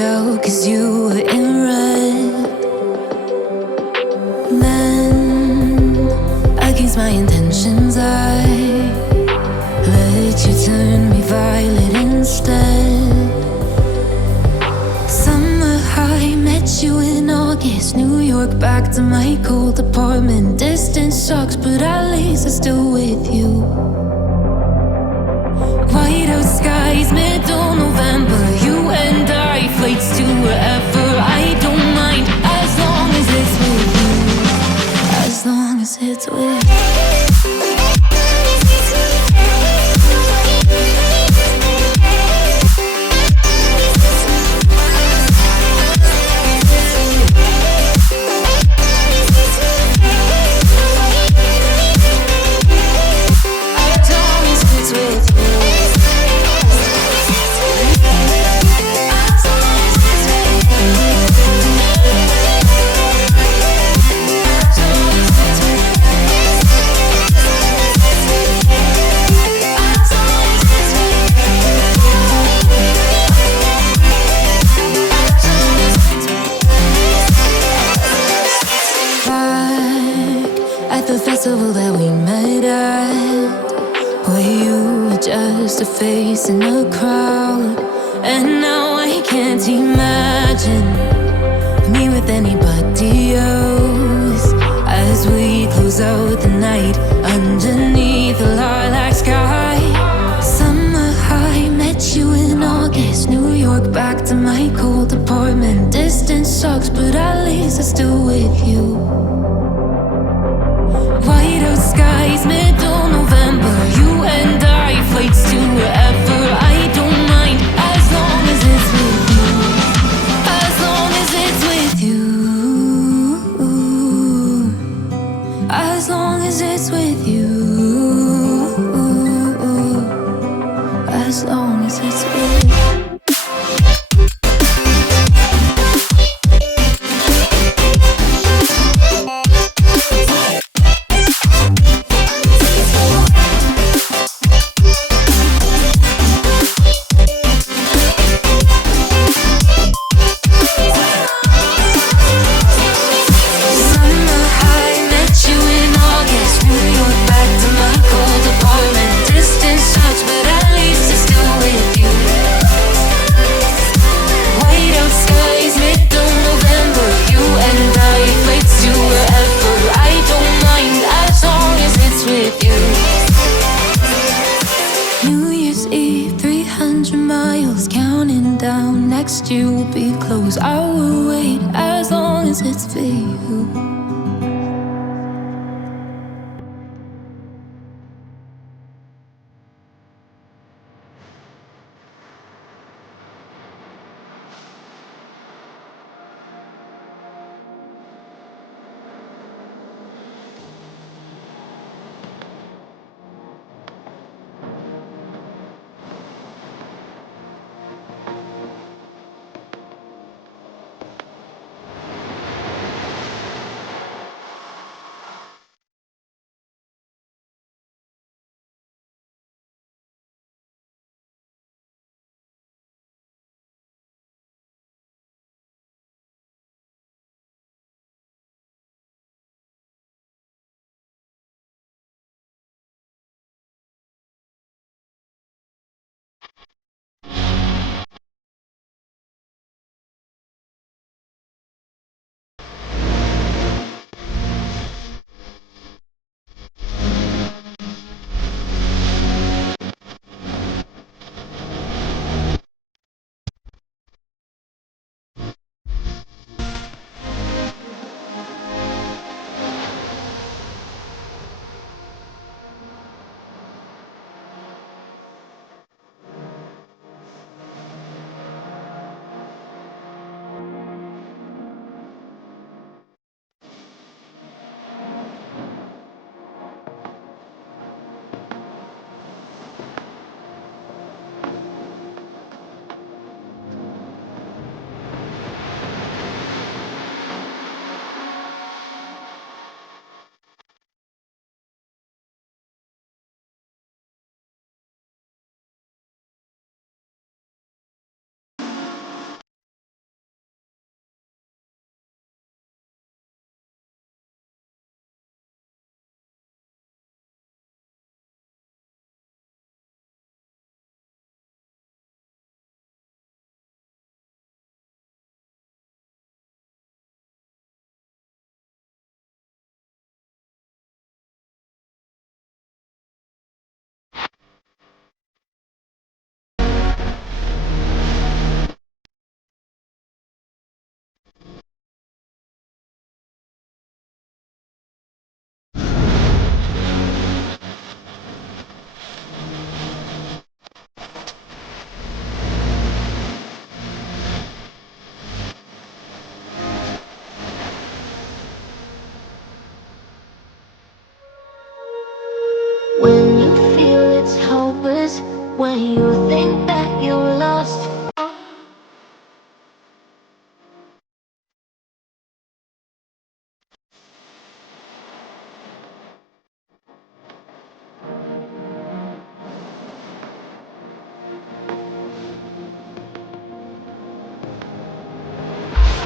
out 'cause you were in red. Then, against my intentions, I let you turn me violet instead. Summer high, met you in August. New York, back to my cold apartment. Distance sucks, but at least I'm still with you. White out skies, middle November. You and I, flights to wherever. I don't mind, as long as it's with you. As long as it's with you. The festival that we met at, where you were just a face in the crowd. And now I can't imagine me with anybody else. As we close out the night underneath the lilac sky. Summer high, met you in August. New York, back to my cold apartment. Distance sucks, but at least I'm still with you. White out skies, middle November. You and I, flights to wherever. I don't mind, as long as it's with you. As long as it's with you. As long as it's with you. As long as it's with you. When you think that you lost